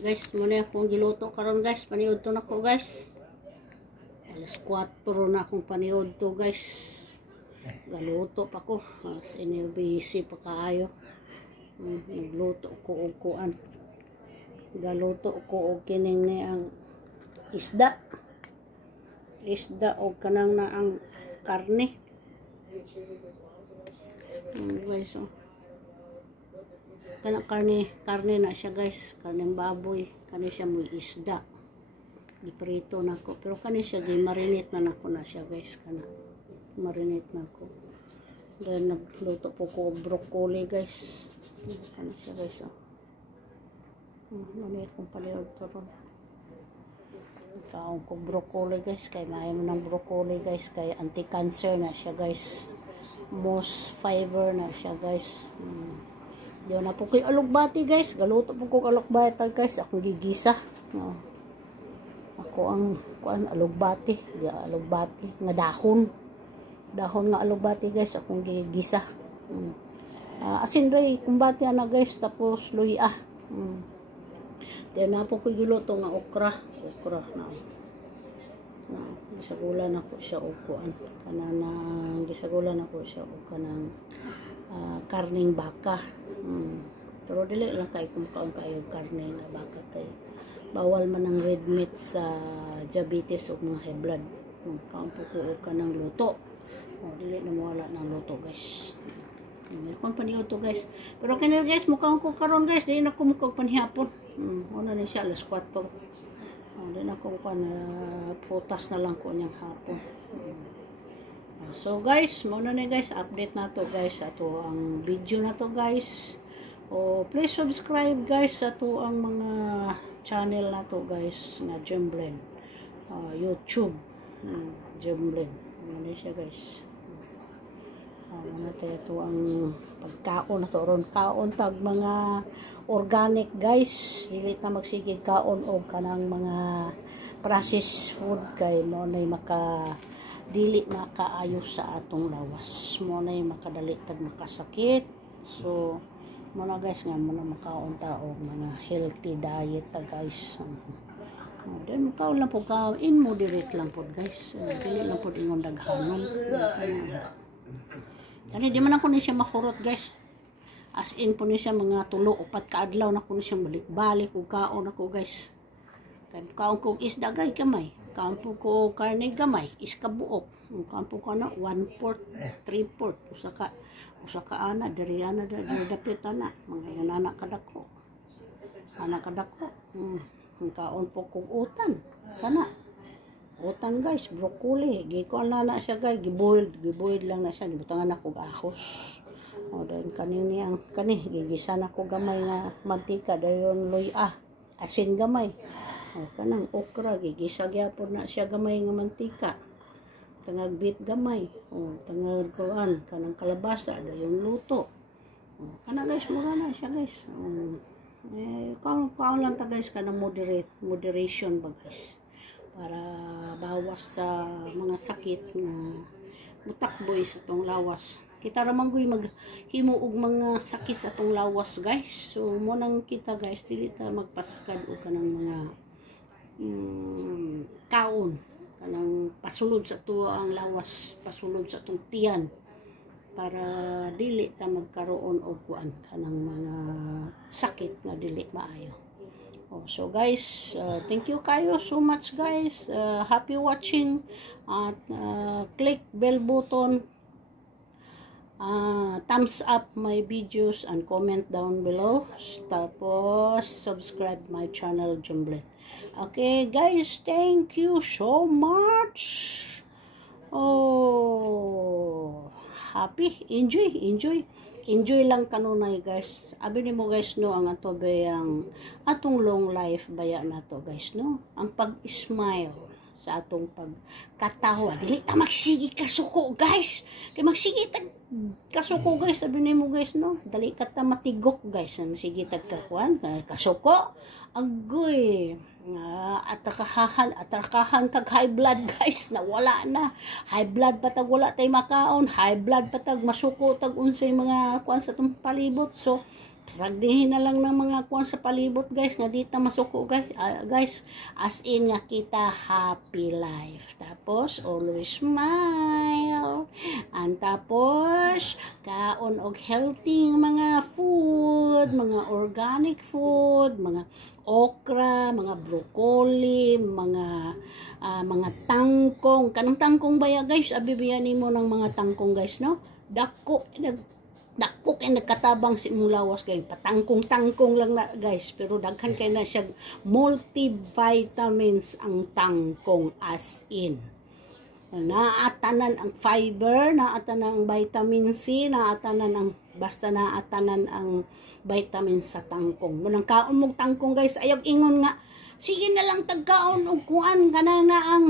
Guys, muna akong giluto karon guys. Paniod to na ko guys. Alas 4 na akong paniod to guys. Galuto pa ko. As busy pa kaayo. Nagluto ko og kuan. Galuto ko og kining ni ang isda. Isda o kanang na ang karne. Guys, oh. Kanang karne na siya guys, karneng baboy, kani siya mo isda. Giprito na ko, pero kani siya gi-marinate na nako na siya guys, kana. Marinate na ko. Then nagluto po ko broccoli guys. Kani siya guys, oh. Manit kong paliod to ron. Kaon ko broccoli guys, kay maayo mo ng broccoli guys, kay anti-cancer na siya guys. Most fiber na siya guys. Diyan na po ko'y alugbati guys. Galuto po ko alugbati guys. Akong gigisa. Ako ang alugbati. Alugbati. Nga dahon. Dahon nga alugbati guys. Akong gigisa. Asin ray. Kumbati na guys. Tapos luya. Diyan na po ko'y giluto nga okra. Okra na. Gisagulan ako siya o kuan. Kanang gisagulan ako siya o kanang karning baka. Pero dili lang kay kumakaon kayo karne na baka kay bawal man ang red meat sa diabetes o mga high blood. Kaon po ko kanang luto. Dili na mawala ng luto guys. Meron paniod to guys. Pero kini guys mukaon ko karon guys, dili na ko mukaon panihapon. Una ni siya alas 4. Dili na ko prutas na lang ko niyang hapon. So guys, muna na guys, update na to guys ato ang video na to guys. Please subscribe guys ato ang mga channel na to guys na Gemblend. YouTube Gemblend. Muna siya guys. Muna tayo ang pagkaon na to ron. Kaon tag mga organic guys. Dili na magsigig kaon o kanang mga processed food kay mo na dili makaayos sa atong lawas. Mo na makadali tag makasakit. So muna guys nga muna makaon ta og mga healthy diet ta guys. Then makaon lang po ka in moderate lang po guys. Dili lang po ingon daghanon. Kani di man ako ni siya makurot guys. As in po ni siya mga 3-4 kaadlaw na ko ni siya balik-balik ug kaon ako guys. Kay kaon ko isda gay gamay. Kaon po ko karne gamay, iskabuok. Kaon po ko na 1/4, 3/4. Usa ka ana diri ana dapit ana mga anak kadako. Anak kadako. Kaon po kog utan. Kana. Utan guys, broccoli. Gikuan na siya guys, giboiled lang na siya. Gibutangan ako og ahos. Then kani gigisa na ko gamay nga mantika dayon luya. Asin gamay. Kanang okra gigisa gyapon na siya gamay nga mantika. Tangag beef gamay. Tangag kuan kanang kalabasa dayon luto. Kana guys mura na siya guys. Kaon lang ta guys kanang moderation ba guys. Para bawas sa mga sakit na mutakboy sa tong lawas. Kita ra manggoy maghimo og mga sakit sa tong lawas guys. So mo nang kita guys dili ta magpasakad og kanang mga kaon kanang pasulod sa tuwa ang lawas, pasulod sa tong tiyan para dili ta magkaroon og kuan kanang mga sakit nga dili maayo. So guys, thank you kayo so much guys. Happy watching at click bell button, thumbs up my videos and comment down below. Tapos subscribe my channel Gemblend. Okay guys, thank you so much. Happy, enjoy lang kanunay guys. Abi nimo guys no ang ato bayang atong long life baya nato guys no. Ang pag-smile sa atong pagkatawa. Dili ta magsigi kasuko guys. Kay magsigi tag kasuko guys, sabi nimo guys no. Dali ka ta matigok guys. Sige tag kakuan kasuko. Agoy. Atrakahan tag high blood guys, nawala na. High blood patag wala tay makaon, high blood patag masuko tag unsay mga kuan sa tong palibot. So sagdihin na lang ng mga kuwan sa palibot guys nga dita masuko guys. Guys, as in nga kita happy life. Tapos always smile. And tapos kaon og healthy mga food, mga organic food, mga okra, mga broccoli, mga tangkong. Kanang tangkong baya guys, abibiyan nimo ng mga tangkong guys, no? Dako kay nagkatabang si imong lawas kay patangkong-tangkong lang na guys, pero daghan kay na siya multivitamins ang tangkong, as in naatanan ang fiber, naatanan ang vitamin C, naatanan ang basta naatanan ang vitamins sa tangkong. Munang kaon mong tangkong guys, ayog ingon nga sige na lang tagkaon og kuan kana na ang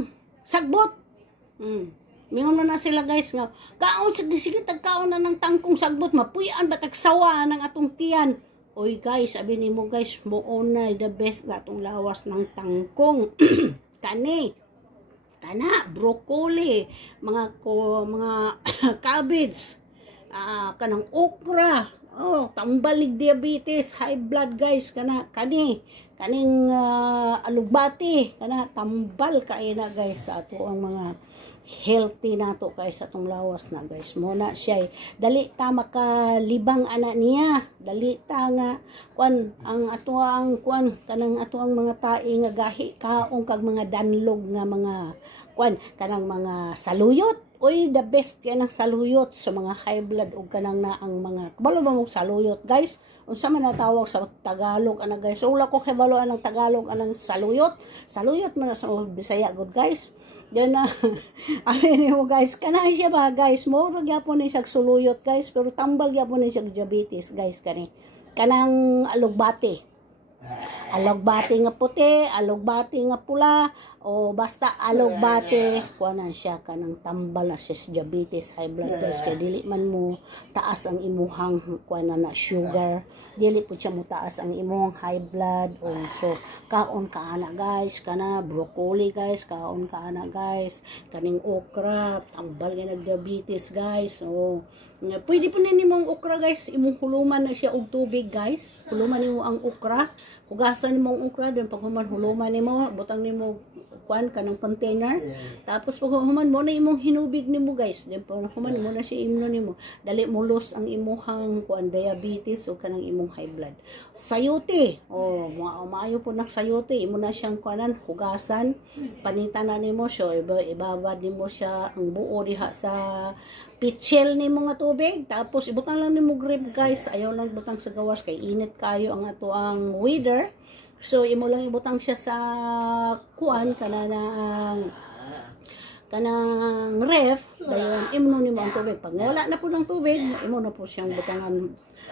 sagbot. Mingon na sila guys nga, kaon sige tagkaon na ng tangkong sagbot, mapuyan ba tagsawa ng atong tiyan. Oy guys, sabi nimo guys, moonay the best sa atong lawas ng tangkong. kana broccoli, mga cabbage, kanang okra, tambalig diabetes, high blood guys, kaning alugbati, kana tambal kay na guys sa ato ang mga healthy nato kay sa atong lawas na guys. Muna siya dali ta makalibang ana niya, dali ta nga kuan ang ato ang kuan kanang ato ang mga tae nga gahi kaong kag mga danlog nga mga kuan kanang mga saluyot. Oy, the best kay nang saluyot sa mga high blood o kanang na ang mga kabalo ba mo saluyot guys. Unsa man natawag sa Tagalog ana guys? Wala ko kay balo anang Tagalog anang saluyot. Saluyot man sa Bisaya good guys. Then amin mo guys, kana siya ba guys? Moro gyapon ni siya suluyot guys, pero tambal gyapon ni siya diabetes guys kanang alugbati. Alugbati nga puti, alugbati nga pula, o basta alugbati, kuanan siya kanang tambal na siya diabetes, high blood guys, kaya dili man mo taas ang imuhang kuanan na sugar, dili po siya mo taas ang imuhang high blood. O so kaon ka ana guys, kana broccoli guys, kaon ka ana guys, kaning okra, tambal nga nag diabetes guys. O pwede po na nimong okra guys, imong huluman na siya og tubig guys, huluman nimo ang okra, hugasan nimo ang okra, then pag huluman nimo, butang nimo kuan kanang container, tapos pag human mo na imong hinubig nimo guys, then pag human mo na siya imno nimo, dali mulos ang imuhang kuan diabetes o kanang imong high blood. Sayote, maayo po ng sayote, imo na siyang kuanan, hugasan, panitan na nimo siya, ibabad nimo siya ang buo diha sa pitchel ni mga tubig, tapos ibutang lang ni mo grip guys, ayaw lang butang sa gawas kay init kayo ang ato ang weather. So imo lang ibutang siya sa kuan kanang ref, dayon imo ni mo ang tubig. Pag wala na po ng tubig, imo na po siyang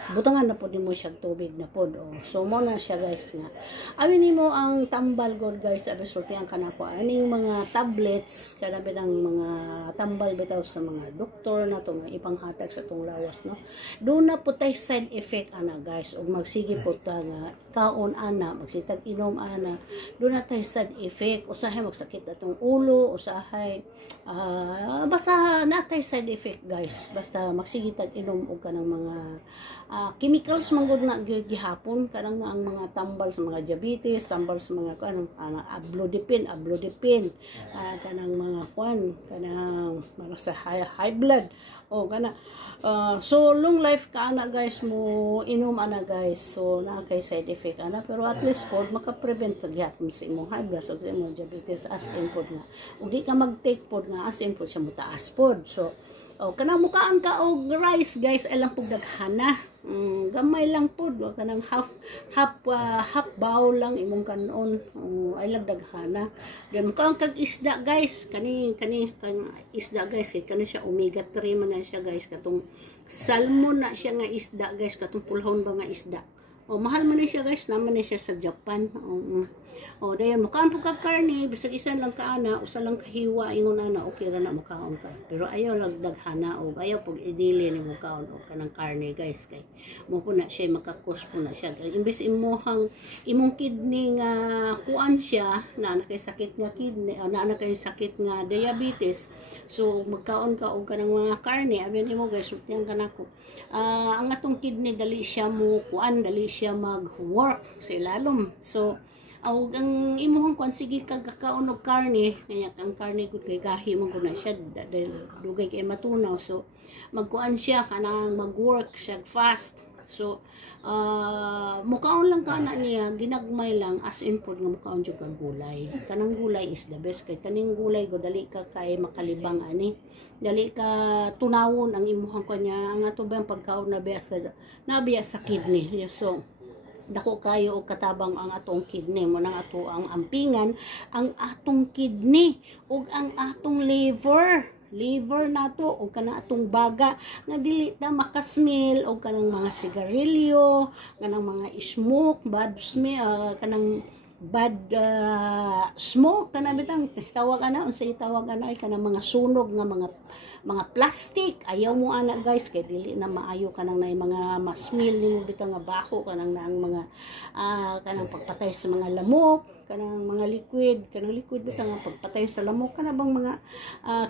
butangan na po nimo siya tubig na po. So mo na siya guys nga. Awin nimo ang tambal god guys, abi sultihan kana ko aning mga tablets kada bitang mga tambal bitaw sa mga doktor na to nga ipanghatag sa tong lawas no. Do na po tay side effect ana guys, ug magsige po ta nga kaon ana, magsitag inom ana. Do na tay side effect, usahay magsakit atong ulo, usahay basta natay side effect guys, basta magsige tag inom og kanang mga chemicals manggod na gihapon kanang ang mga tambal sa mga diabetes, tambal sa mga kanang ablodipin, kanang mga kuan kanang mga sa high blood o kana. So long life ka ana guys, mo inom ana guys, so na kay side effect ana, pero at least pod maka-prevent pag gihapon sa imong high blood o sa imong diabetes, as in pod nga ug di ka mag-take pod nga as in pod siya mutaas pod. So kanang mukaan ka og rice guys, ay lang pug daghana, gamay lang pod, kanang half bowl lang imong kanon, ay lang daghana. Then mukaan kag isda guys, kani isda guys, kani siya omega 3 man na siya guys, katong salmon na siya nga isda guys, katong pulhon ba nga isda. O mahal man ni siya guys, naman ni siya sa Japan. O dayon makaon po ka karne, bisag isa lang ka ana, usa lang kahiwa ingon ana, okay ra na makaon ka. Pero ayaw lang daghana o ayaw pag idili ni mo kaon og kanang karne guys kay mo po na siya makakos po na siya. Imbes imong kidney nga kuan siya na kay sakit nga kidney, na kay sakit nga diabetes. So magkaon ka og kanang mga karne, abi nimo guys, sultihan ka nako. Ang atong kidney dali siya mo kuan, dali siya mag-work sa ilalom. So ang imuhang kuan sige kagakaon og karne, kaya ang karne gud kay gahi mo gud na siya dahil dugay kay matunaw. So magkuan siya kanang mag-work siya fast. So mukaon lang kana niya, ginagmay lang as in pod nga mukaon jud kag gulay. Kanang gulay is the best kay kaning gulay go dali ka kay makalibang ani. Dali ka tunawon ang imuhang kanya ang ato ba pagkaon na biya sa kidney. So dako kayo og katabang ang atong kidney mo nang ato ang ampingan ang atong kidney ug ang atong liver nato o kanang atong baga nga dili ta makasmell o kanang mga sigarilyo, kanang mga smoke, bad smell, kanang bad smoke kanang bitang tawag ana unsay tawag ana kanang mga sunog nga mga plastic ayaw mo ana guys kay dili na maayo kanang nay mga masmell nimo bitang nga baho kanang naang mga kanang pagpatay sa mga lamok kanang mga liquid bitang nga pagpatay sa lamok kana bang mga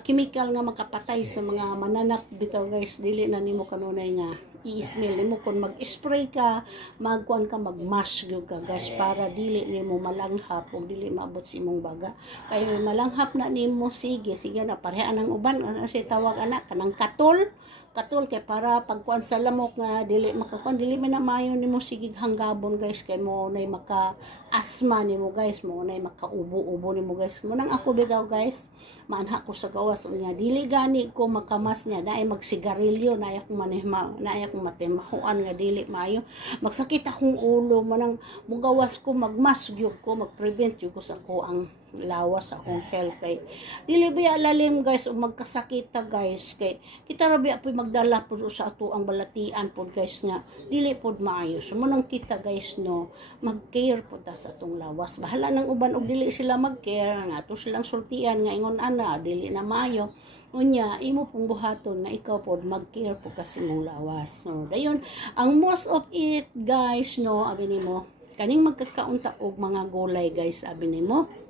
chemical nga makapatay sa mga mananak bitaw guys dili na nimo kanunay nga i-smell nimo kun mag-spray ka magkuan ka mag-mask gyud ka guys para dili nimo malanghap o dili maabot sa imong baga kay malanghap na nimo sige na pareha nang uban kasi tawag ana kanang katol kay para pagkuan sa lamok nga dili makakuan dili man na maayo nimo sige hanggabon guys kay mo nay maka asma nimo guys mo nay makaubo-ubo nimo guys mo nang ako bitaw guys maanha ko sa gawas unya dili gani ko makamas niya naay magsigarilyo naay akong manehma naay akong matemahuan nga dili maayo magsakit akong ulo manang mugawas ko magmas gyud ko magprevent gyud ko sa ko ang lawas akong health kay dili biya lalim guys o magkasakit ta guys kay kita ra biya po magdala pud sa ato ang balatian pod guys nga dili pod maayo so munang kita guys no mag-care pod ta sa atong lawas bahala nang uban og dili sila mag-care nga ato silang sultian nga ingon ana dili na maayo unya imo pong buhaton na ikaw pod mag-care po kasi mong lawas so dayon ang most of it guys no abi nimo kaning magkakaunta og mga gulay guys abi nimo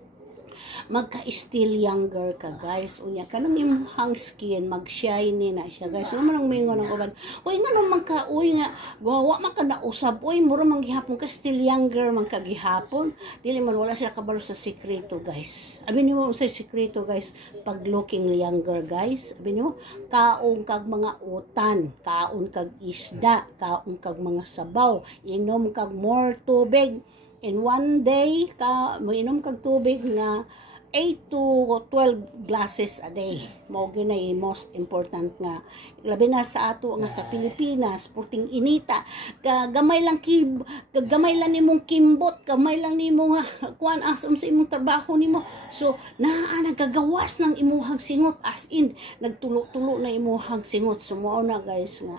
magka-still younger ka guys unya kanang imong skin mag-shiny na siya guys mo nang mingon ang uban uy ngano man ka uy nga wa man ka nausab uy mura man gihapon ka still younger man ka gihapon dili man wala siya kabalo sa sikreto guys abi nimo sa sikreto guys pag looking younger guys abi nimo kaon kag mga utan kaon kag isda kaon kag mga sabaw inom kag more tubig in one day ka moinom kag tubig nga 8 to 12 glasses a day. Mao ginay most important nga labi na sa ato nga sa Pilipinas purting inita gamay lang gamay lang nimong kimbot gamay lang nimo nga kuan asam sa imong trabaho nimo so naa nagagawas ng imuhang singot as in nagtulo-tulo na imuhang singot so mao na guys nga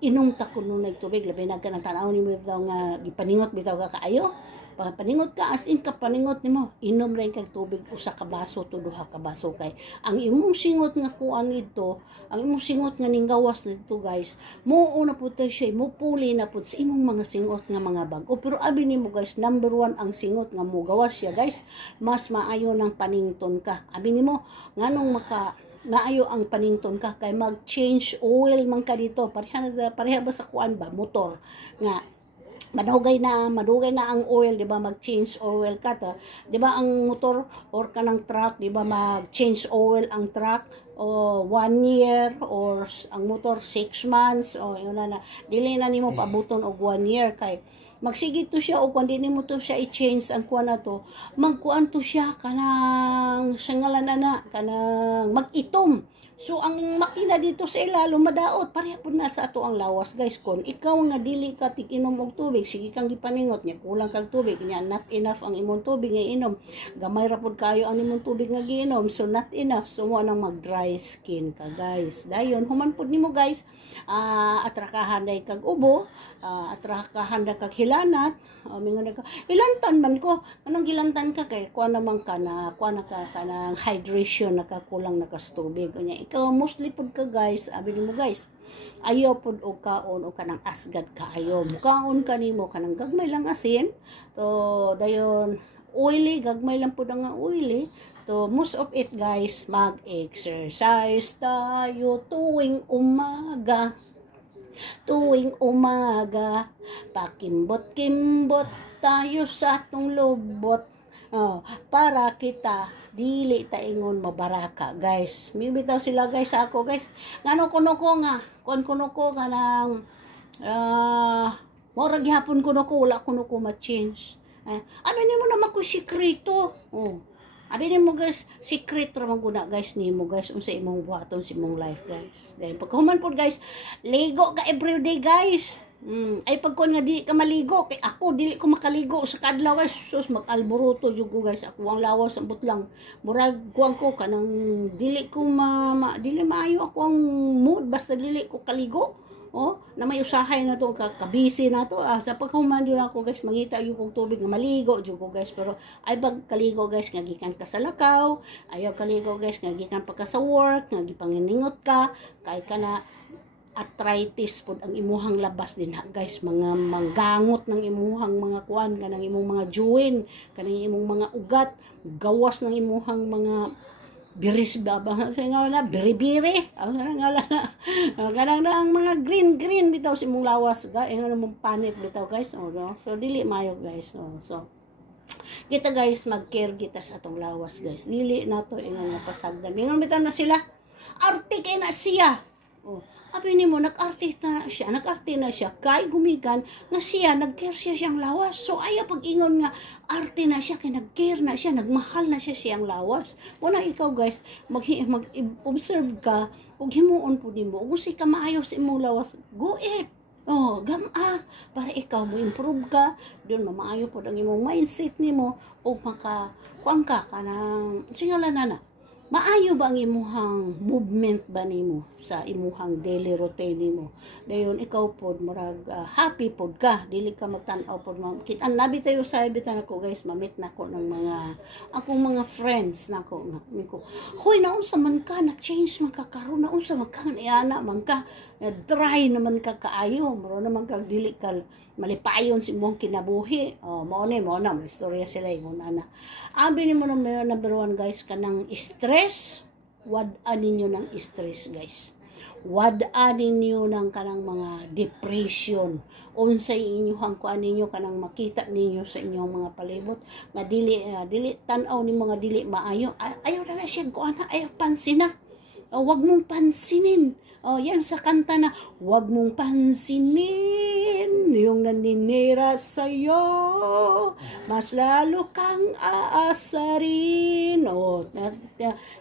inom ta kuno nagtubig labi na kanang tan-aw nimo bitaw nga gipaningot bitaw ka kaayo paningot ka as in kapaningot nimo inom lang kag tubig usa ka baso to duha ka baso kay ang imong singot nga kuan nito ang imong singot nga ninggawas nito guys mo una pud siya mo puli na pud sa imong mga singot nga mga bag-o pero abi nimo guys number 1 ang singot nga mo gawas siya guys mas maayo ng panington ka abi nimo nganong maka maayo ang panington ka kay mag-change oil man ka dito pareha ba sa kuan ba motor nga madugay na ang oil di ba mag-change oil ka ta di ba ang motor or kanang truck di ba mag-change oil ang truck o 1 year or ang motor 6 months o yun na dili na nimo paabuton og 1 year kay magsigit to siya o kung di mo to siya i-change ang kuan na to magkuan to siya kanang sangalan na kanang mag-itom So ang makina dito sa ilalo madaot pareha pud na sa ato ang lawas guys. Kon ikaw nga dili ka tig-inom og tubig, sige kang gipaningot nya kulang kag tubig nya not enough ang imong tubig nga inom. Gamay ra pud kayo ang imong tubig nga giinom, so not enough. So mo nang mag dry skin ka guys. Dayon human pud nimo guys, atrakahan day kag ubo, atrakahan da kag hilanat. Mingon ka ilantan man ko kanang gilantan ka kay kuan naman ka na kuan ka kanang hydration nakakulang na kas tubig nya. Ikaw mostly pud ka guys, abi nimo guys, ayaw pud og kaon o kanang asgad kaayo. Mukaon kanimo kanang gagmay lang asin. To dayon oily, gagmay lang pud ang oily. To most of it guys, mag-exercise tayo tuwing umaga. Tuwing umaga, pakimbot-kimbot tayo sa atong lubot. Para kita dili ta ingon mabaraka guys. Mibitaw sila guys sa ako guys. Ngano kuno ko nga, kuno ko nga nang mora gihapon kuno ko wala kuno ko ma-change. Abi nimo naman ko sikreto. Abi nimo guys, secret ra man guna guys nimo guys unsa imong buhaton sa imong life guys. Dahil pagkahuman pod guys, ligo ka everyday guys. Ay pagkon nga di ka maligo kay ako dili ko makaligo sa kadlaw guys. Sus mag-alboruto jud ko guys. Ako ang lawas ambot lang. Murag kuang ko kanang dili ko dili maayo ako ang mood basta dili ko kaligo. Na may usahay na to kabisi na to. Sa pagkahuman jud ako guys, mangita yung kong tubig nga maligo jud ko guys. Pero ay pag kaligo guys nga gikan ka sa lakaw, ayaw kaligo guys nga gikan pa ka sa work, nga gipanginingot ka, kay kana arthritis pod ang imuhang labas din ha guys, mga manggangot ng imuhang mga kuan kanang imong mga joint, kanang imong mga ugat, gawas ng imuhang mga biris ba sa nga na biri-biri ang nga kanang ang mga green bitaw sa imong lawas ga nga mong panit bitaw guys. No? So dili mayo guys. So kita guys mag-care kita sa atong lawas guys, dili nato ingon nga pasagdan ingon bitaw na sila arte kay na siya. Abi nimo nag-arte na siya kay gumikan nga siya nag-care siya siyang lawas. So ayaw pag ingon nga arte na siya kay nag-care na siya, nagmahal na siya siyang lawas. Wala ikaw guys mag-observe ka ug himuon pud nimo ug si ka maayo sa imong lawas, go it. Para ikaw mo improve ka, doon mamaayo pud ang imong mindset nimo ug kuan ka kanang singalan na maayo ba ang imuhang movement ba nimo sa imuhang daily routine nimo. Dayon ikaw pod murag happy pod ka, dili ka magtan-aw pod kita nabi tayo sa bitan ako guys, mamit nako ng mga akong mga friends nako niko. Hoy naunsa man ka na change man ka karon, naunsa man ka ana man ka dry naman ka kaayo, maro naman ka dili ka malipayon si imong kinabuhi. Mao na may istorya sila ingon ana. Abi nimo number 1 guys kanang stress, wad-an ninyo ng stress guys. Wad-an ninyo ng kanang mga depression. Unsay inyong kuan ninyo kanang makita ninyo sa inyong mga palibot nga dili tan-aw ni mga dili maayo. Ayaw na siya kuan, ayaw pansina. Wag mong pansinin. Yan sa kanta na, wag mong pansinin yung naninira sa'yo, mas lalo kang aasarin.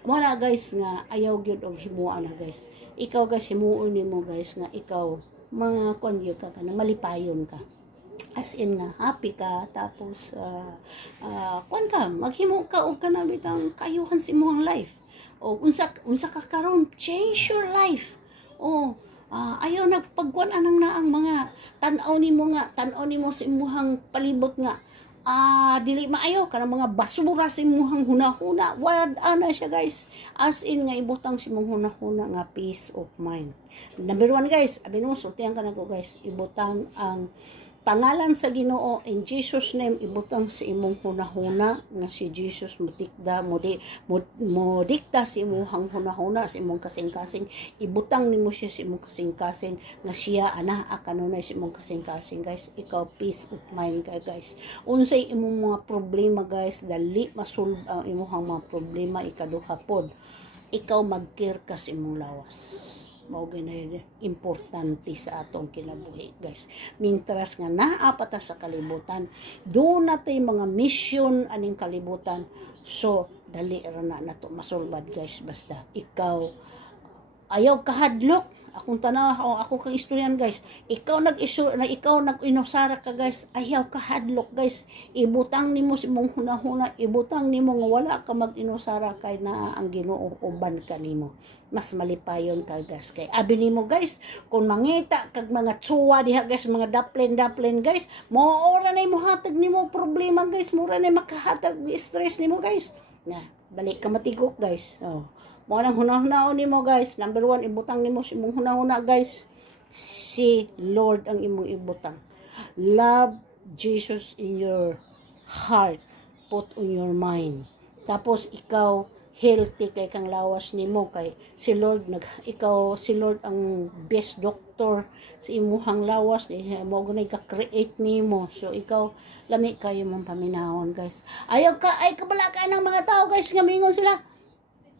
Muna guys nga, ayaw yun og himuan na guys. Ikaw guys, himuon mo guys nga ikaw, mga konyo ka na malipayon ka. As in nga, happy ka, tapos, kuan ka, maghimo ka og ka na bitang kayuhan sa imong life. Unsa ka karon, change your life. Ayaw na pagkuan anang naang mga tan-aw nimo sa imuhang palibot nga dili maayo kanang mga basura sa imuhang hunahuna. Wad ana siya guys, as in nga ibutang sa imong hunahuna nga peace of mind. Number 1 guys, abi mo sultihan ka nako guys, ibutang ang pangalan sa Ginoo in Jesus name, ibutang sa imong hunahuna nga si Jesus modikta sa imong hunahuna sa imong kasing-kasing, ibutang nimo siya sa imong kasing-kasing nga siya kanunay sa imong kasing-kasing guys. Ikaw peace of mind ka guys. Unsay imong mga problema guys, dali masolve ang imong mga problema. Ikaduha pod, ikaw mag-care ka sa imong lawas. Mao ginay importante sa atong kinabuhi guys. Mintras nga naapata sa kalibutan, do natay mga mission aning kalibutan. So dali ra na nato masulbad guys, basta ikaw Ayaw kahadlok. Akong tanaw, ako kang istoryan guys. Ikaw nag-inusara ka guys. Ayaw kahadlok guys. Ibutang nimo si mong hunahuna, ibutang nimo nga wala ka mag-inusara kay na ang Ginoo uban ka nimo. Mas malipayon ka guys. Kay abi nimo guys, kung mangita kag mga tsuwa diha guys, mga daplin guys, mo ora na hatag nimo problema guys, mura na makahatag stress nimo guys. Na, balik ka matigok guys. Oh. Mo nang hunahunahon nimo guys. Number 1, ibutang nimo si imong hunahuna guys. Si Lord ang imong ibutang. Love Jesus in your heart. Put on your mind. Tapos ikaw healthy kay kang lawas nimo kay si Lord si Lord ang best doctor sa imuhang lawas mo gunay ka create nimo. So ikaw lami kayo mong paminahon guys. Ayaw ka ay kabala ka ng mga tao guys nga mingon sila.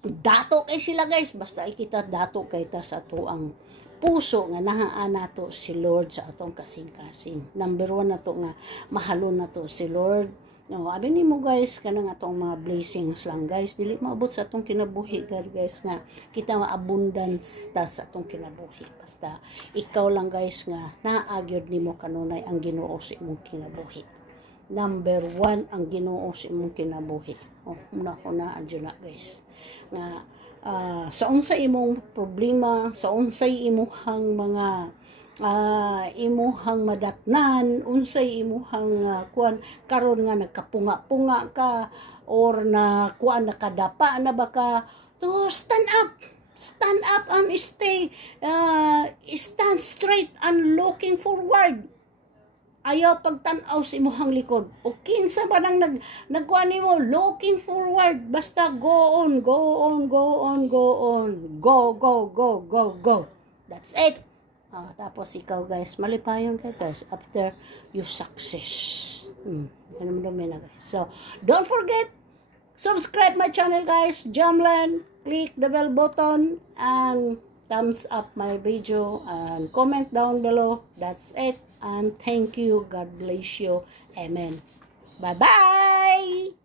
Dato kay sila guys, basta kita dato kay ta sa ato ang puso nga nahaan nato si Lord sa atong kasing-kasing. Number 1 nato nga mahalon nato si Lord. No, abi nimo guys kanang atong mga blessings lang guys, dili maabot sa atong kinabuhi guys nga kita ma-abundance ta sa atong kinabuhi. Basta ikaw lang guys nga naagyod nimo kanunay ang Ginoo sa imong kinabuhi. Number 1 ang Ginoo sa imong kinabuhi. Oh, muna ko na adyo na guys. Nga sa unsay imong problema, sa unsay imuhang mga imuhang madatnan, unsay imuhang kuan karon nga nagkapunga-punga ka or na kuan nakadapa na baka to stand up and stand straight and looking forward. Ayaw pagtanaw sa imuhang likod. O kinsa ba nang nagkuan nimo looking forward. Basta go on. Go. That's it. Tapos ikaw guys, malipayon ka guys after you success. Ano na guys. So, don't forget subscribe my channel guys, Jamlan. Click the bell button and thumbs up my video and comment down below. That's it. And thank you. God bless you. Amen. Bye-bye.